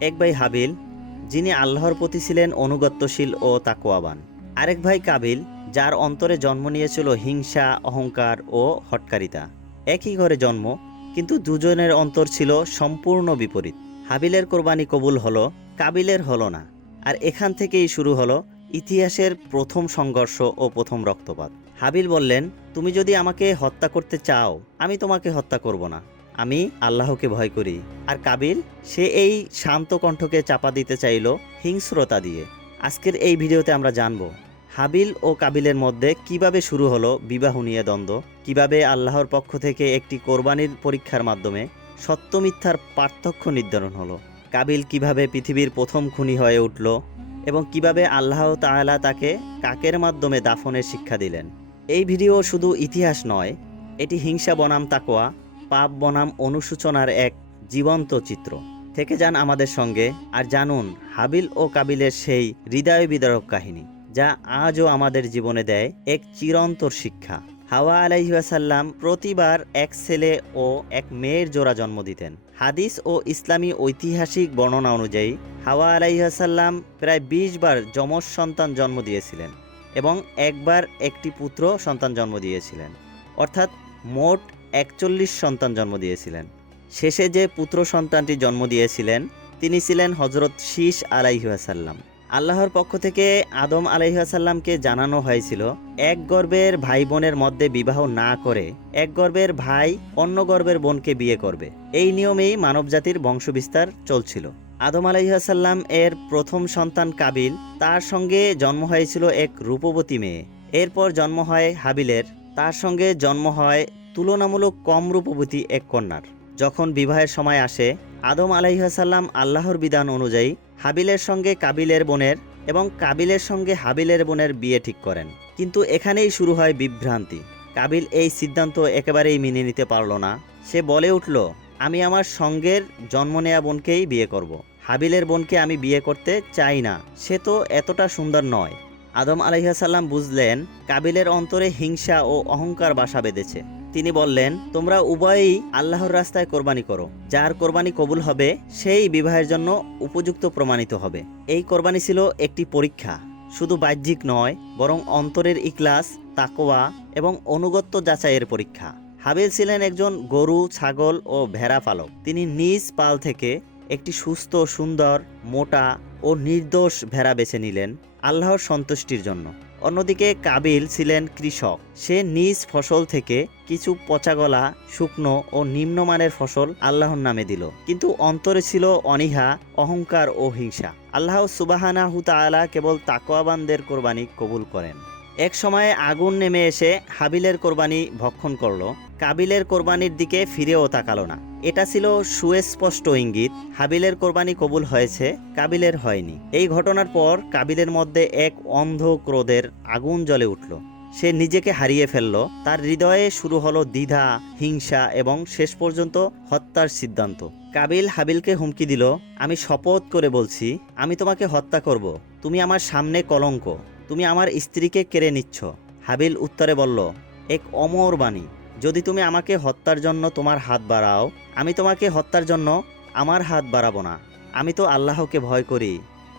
এক ভাই হাবিল, যিনি আল্লাহর প্রতি ছিলেন অনুগত্যশীল ও তাকওয়াবান। আরেক ভাই কাবিল, যার অন্তরে জন্ম নিয়েছিল হিংসা, অহংকার ও হঠকারিতা। একই ঘরে জন্ম, কিন্তু দুজনের অন্তর ছিল সম্পূর্ণ বিপরীত। হাবিলের কোরবানি কবুল হলো, কাবিলের হলো না। আর এখান থেকেই শুরু হলো ইতিহাসের প্রথম সংঘর্ষ ও প্রথম রক্তপাত। হাবিল বললেন, তুমি যদি আমাকে হত্যা করতে চাও, আমি তোমাকে হত্যা করব না, আমি আল্লাহকে ভয় করি। আর কাবিল, সে এই শান্ত কণ্ঠকে চাপা দিতে চাইল হিংস্রতা দিয়ে। আজকের এই ভিডিওতে আমরা জানব হাবিল ও কাবিলের মধ্যে কিভাবে শুরু হলো বিবাহ নিয়ে দ্বন্দ্ব, কিভাবে আল্লাহর পক্ষ থেকে একটি কোরবানির পরীক্ষার মাধ্যমে সত্য মিথ্যার পার্থক্য নির্ধারণ হলো, কাবিল কিভাবে পৃথিবীর প্রথম খুনি হয়ে উঠল এবং কিভাবে আল্লাহ তাআলা তাকে কাকের মাধ্যমে দাফনের শিক্ষা দিলেন। এই ভিডিও শুধু ইতিহাস নয়, এটি হিংসা বনাম তাকওয়া, পাপ বনাম অনুশোচনার এক জীবন্ত চিত্র। থেকে যান আমাদের সঙ্গে আর জানুন হাবিল ও কাবিলের সেই হৃদয় বিদারক কাহিনী, যা আজও আমাদের জীবনে দেয় এক চিরন্তর শিক্ষা। হাওয়া আলাইহিসসালাম প্রতিবার এক ছেলে ও এক মেয়ের জোড়া জন্ম দিতেন। হাদিস ও ইসলামী ঐতিহাসিক বর্ণনা অনুযায়ী হাওয়া আলাইহিসসালাম প্রায় ২০ বার যমজ সন্তান জন্ম দিয়েছিলেন এবং একবার একটি পুত্র সন্তান জন্ম দিয়েছিলেন, অর্থাৎ মোট ৪১ সন্তান জন্ম দিয়েছিলেন। শেষে যে পুত্র সন্তানটি জন্ম দিয়েছিলেন তিনি ছিলেন হযরত শীস আলাইহিসসালাম। আল্লাহর পক্ষ থেকে আদম আলাইহিসসালামকে জানানো হয়েছিল এক গর্ভের ভাই বোনের মধ্যে বিবাহ না করে এক গর্ভের ভাই অন্য গর্ভের বোনকে বিয়ে করবে। এই নিয়মেই মানবজাতির বংশবিস্তার চলছিল। আদম আলাইহিসসালাম এর প্রথম সন্তান কাবিল, তার সঙ্গে জন্ম হয়েছিল এক রূপবতী মেয়ে। এরপর জন্ম হয় হাবিলের, তার সঙ্গে জন্ম হয় তুলনামূলক কম রূপবতী এক কন্যার। যখন বিবাহের সময় আসে, আদম আলাইহিসসালাম আল্লাহর বিধান অনুযায়ী হাবিলের সঙ্গে কাবিলের বোনের এবং কাবিলের সঙ্গে হাবিলের বোনের বিয়ে ঠিক করেন। কিন্তু এখানেই শুরু হয় বিভ্রান্তি। কাবিল এই সিদ্ধান্ত একেবারেই মেনে নিতে পারল না। সে বলে উঠল, আমি আমার সঙ্গের জন্ম নেয়া বোনকেই বিয়ে করব। হাবিলের বোনকে আমি বিয়ে করতে চাই না, সে তো এতটা সুন্দর নয়। আদম আলাইহিসসালাম বুঝলেন কাবিলের অন্তরে হিংসা ও অহংকার বাসা বেঁধেছে। তিনি বললেন, তোমরা উভয়েই আল্লাহর রাস্তায় কোরবানি করো, যার কোরবানি কবুল হবে সেই বিবাহের জন্য উপযুক্ত প্রমাণিত হবে। এই কোরবানি ছিল একটি পরীক্ষা, শুধু বাহ্যিক নয়, বরং অন্তরের ইখলাস, তাকওয়া এবং অনুগত্য যাচাইয়ের পরীক্ষা। হাবিল ছিলেন একজন গরু, ছাগল ও ভেড়া পালক। তিনি নিজ পাল থেকে একটি সুস্থ, সুন্দর, মোটা ও নির্দোষ ভেড়া বেছে নিলেন আল্লাহর সন্তুষ্টির জন্য। অন্যদিকে কাবিল ছিলেন কৃষক। সে নিজ ফসল থেকে কিছু পচাগলা, শুকনো ও নিম্নমানের ফসল আল্লাহর নামে দিল, কিন্তু অন্তরে ছিল অনীহা, অহংকার ও হিংসা। আল্লাহ সুবহানাহু তাআলা কেবল তাকওয়াবানদের কোরবানি কবুল করেন। এক সময়ে আগুন নেমে এসে হাবিলের কোরবানি ভক্ষণ করল, কাবিলের কোরবানির দিকে ফিরেও তাকালো না। এটা ছিল সুস্পষ্ট ইঙ্গিত হাবিলের কোরবানি কবুল হয়েছে, কাবিলের হয়নি। এই ঘটনার পর কাবিলের মধ্যে এক অন্ধ ক্রোধের আগুন জ্বলে উঠল। সে নিজেকে হারিয়ে ফেলল। তার হৃদয়ে শুরু হলো দ্বিধা, হিংসা এবং শেষ পর্যন্ত হত্যার সিদ্ধান্ত। কাবিল হাবিলকে হুমকি দিল, আমি শপথ করে বলছি, আমি তোমাকে হত্যা করব। তুমি আমার সামনে কলঙ্ক, তুমি আমার স্ত্রীকে কেড়ে নিচ্ছ। হাবিল উত্তরে বলল, এক অমর বাণী, যদি তুমি আমাকে হত্যার জন্য তোমার হাত বাড়াও, আমি তোমাকে হত্যার জন্য আমার হাত বাড়াবো না। আমি তো আল্লাহকে ভয় করি,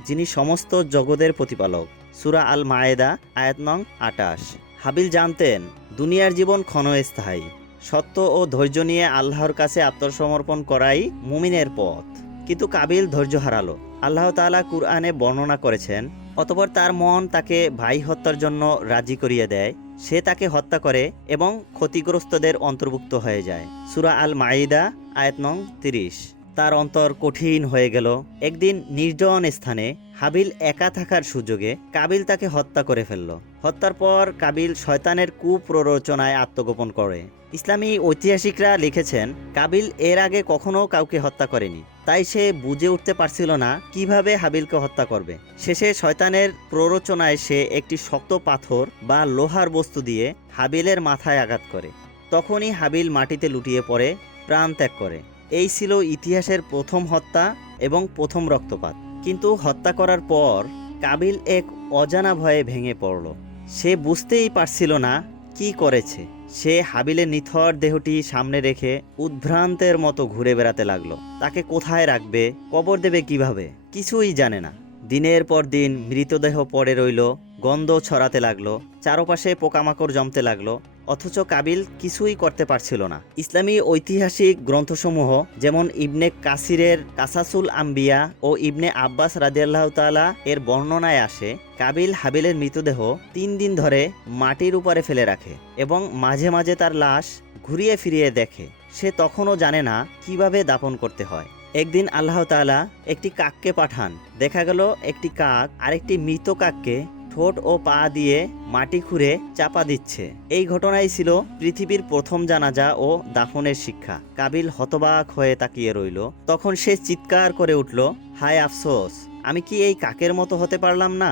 যিনি সমস্ত জগতের প্রতিপালক। সূরা আল মায়েদা, আয়াত নং ২৮। হাবিল জানতেন দুনিয়ার জীবন ক্ষণস্থায়ী। সত্য ও ধৈর্য নিয়ে আল্লাহর কাছে আত্মসমর্পণ করাই মুমিনের পথ। কিন্তু কাবিল ধৈর্য হারালো। আল্লাহ তাআলা কুরআনে বর্ণনা করেছেন, অতঃপর তার মন তাকে ভাই হত্যার জন্য রাজি করিয়ে দেয়। সে তাকে হত্যা করে এবং ক্ষতিগ্রস্তদের অন্তর্ভুক্ত হয়ে যায়। সূরা আল মাইদা, আয়াত নং ৩০। তার অন্তর কঠিন হয়ে গেল। একদিন নির্জন স্থানে হাবিল একা থাকার সুযোগে কাবিল তাকে হত্যা করে ফেলল। হত্যার পর কাবিল শয়তানের কুপ্ররোচনায় আত্মগোপন করে। ইসলামী ঐতিহাসিকরা লিখেছেন, কাবিল এর আগে কখনো কাউকে হত্যা করেনি, তাই সে বুঝে উঠতে পারছিল না কিভাবে হাবিলকে হত্যা করবে। শেষে শয়তানের প্ররোচনায় সে একটি শক্ত পাথর বা লোহার বস্তু দিয়ে হাবিলের মাথায় আঘাত করে। তখনই হাবিল মাটিতে লুটিয়ে পড়ে, প্রাণ ত্যাগ করে। এই ছিল ইতিহাসের প্রথম হত্যা এবং প্রথম রক্তপাত। কিন্তু হত্যা করার পর কাবিল এক অজানা ভয়ে ভেঙে পড়ল। সে বুঝতেই পারছিল না কি করেছে। সে হাবিলের নিথর দেহটি সামনে রেখে উদ্ভ্রান্তের মতো ঘুরে বেড়াতে লাগলো। তাকে কোথায় রাখবে, কবর দেবে কিভাবে, কিছুই জানে না। দিনের পর দিন মৃতদেহ পড়ে রইল, গন্ধ ছড়াতে লাগলো, চারপাশে পোকামাকড় জমতে লাগলো, অথচ কাবিল কিছুই করতে পারছিল না। ইসলামী ঐতিহাসিক গ্রন্থসমূহ যেমন ইবনে কাসিরের কাসাসুল আম্বিয়া ও ইবনে আব্বাস রাদিয়াল্লাহু তাআলা এর বর্ণনায় আসে, কাবিল হাবিলের মৃতদেহ ৩ দিন ধরে মাটির উপরে ফেলে রাখে এবং মাঝে মাঝে তার লাশ ঘুরিয়ে ফিরিয়ে দেখে। সে তখনও জানে না কিভাবে দাফন করতে হয়। একদিন আল্লাহ তাআলা একটি কাককে পাঠান। দেখা গেল একটি কাক আরেকটি মৃত কাককে ঠোঁট ও পা দিয়ে মাটি খুঁড়ে চাপা দিচ্ছে। এই ঘটনাই ছিল পৃথিবীর প্রথম জানাজা ও দাফনের শিক্ষা। কাবিল হতবাক হয়ে তাকিয়ে রইল। তখন সে চিৎকার করে উঠল, হায় আফসোস, আমি কি এই কাকের মতো হতে পারলাম না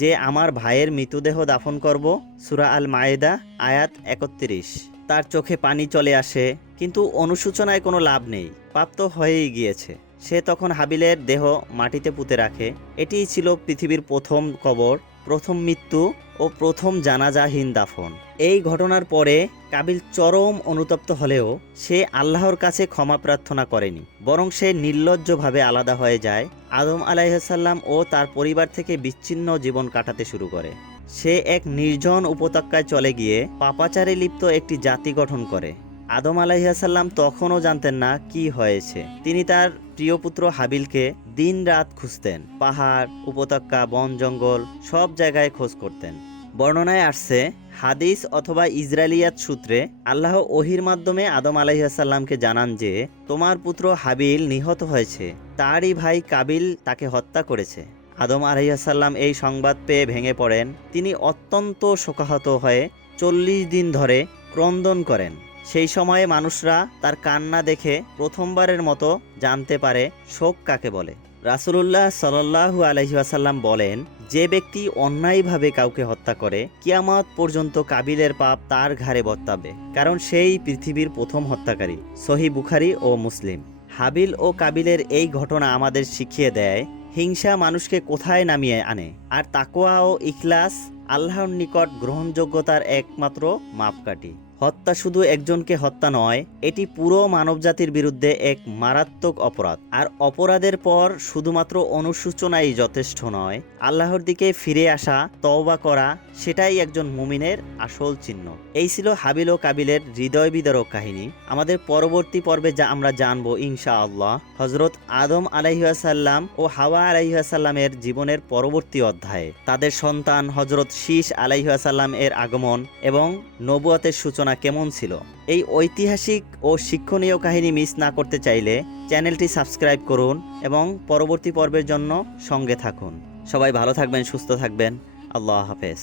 যে আমার ভাইয়ের মৃতদেহ দাফন করব। সূরা আল মায়েদা আয়াত ৩১। তার চোখে পানি চলে আসে, কিন্তু অনুশোচনায় কোনো লাভ নেই, পাপ তো হয়েই গিয়েছে। সে তখন হাবিলের দেহ মাটিতে পুঁতে রাখে। এটিই ছিল পৃথিবীর প্রথম কবর, প্রথম মৃত্যু ও প্রথম জানাজাহীন দাফন। এই ঘটনার পরে কাবিল চরম অনুতপ্ত হলেও সে আল্লাহর কাছে ক্ষমা প্রার্থনা করেনি, বরং সে নির্লজ্জভাবে আলাদা হয়ে যায়। আদম আলাইহিসসালাম ও তার পরিবার থেকে বিচ্ছিন্ন জীবন কাটাতে শুরু করে। সে এক নির্জন উপত্যকায় চলে গিয়ে পাপাচারে লিপ্ত একটি জাতি গঠন করে। আদম আলাইহিসসালাম তখনও জানতেন না কি হয়েছে। তিনি তার প্রিয় পুত্র হাবিলকে দিন রাত খুঁজতেন, পাহাড়, উপত্যকা, বন জঙ্গল সব জায়গায় খোঁজ করতেন। বর্ণনায় আসছে, হাদিস অথবা ইসরাইলিয়াত সূত্রে আল্লাহ ওহির মাধ্যমে আদম আলাইহিসসালামকে জানান যে তোমার পুত্র হাবিল নিহত হয়েছে, তারই ভাই কাবিল তাকে হত্যা করেছে। আদম আলাইহিসসালাম এই সংবাদ পেয়ে ভেঙে পড়েন। তিনি অত্যন্ত শোকাহত হয়ে ৪০ দিন ধরে ক্রন্দন করেন। সেই সময়ে মানুষরা তার কান্না দেখে প্রথমবারের মতো জানতে পারে শোক কাকে বলে। রাসূলুল্লাহ সাল্লাল্লাহু আলাইহি ওয়াসাল্লাম বলেন, যে ব্যক্তি অন্যায়ভাবে কাউকে হত্যা করে কিয়ামত পর্যন্ত কাবিলের পাপ তার ঘাড়ে বর্তাবে, কারণ সেই পৃথিবীর প্রথম হত্যাকারী। সহিহ বুখারী ও মুসলিম। হাবিল ও কাবিলের এই ঘটনা আমাদের শিখিয়ে দেয় হিংসা মানুষকে কোথায় নামিয়ে আনে, আর তাকওয়া ও ইখলাস আল্লাহর নিকট গ্রহণযোগ্যতার একমাত্র মাপকাঠি। হত্যা শুধু একজনকে হত্যা নয়, এটি পুরো মানবজাতির বিরুদ্ধে এক মারাত্মক অপরাধ। আর অপরাধের পর শুধুমাত্র অনুশোচনাই যথেষ্ট নয়, আল্লাহর দিকে ফিরে আসা, তওবা করা, সেটাই একজন মুমিনের আসল চিহ্ন। এই ছিল হাবিল ও কাবিলের হৃদয় বিদারক কাহিনী। আমাদের পরবর্তী পর্বে যা আমরা জানবো ইনশাআল্লাহ হযরত আদম আলাইহিসসালাম ও হাওয়া আলাইহিসসালামের জীবনের পরবর্তী অধ্যায়ে তাদের সন্তান হযরত শীস আলাইহিসসালাম এর আগমন এবং নবুয়তের সূচনা কেমন ছিল। এই ঐতিহাসিক ও শিক্ষণীয় কাহিনী মিস না করতে চাইলে চ্যানেলটি সাবস্ক্রাইব করুন এবং পরবর্তী পর্বের জন্য সঙ্গে থাকুন। সবাই ভালো থাকবেন, সুস্থ থাকবেন। আল্লাহ হাফেজ।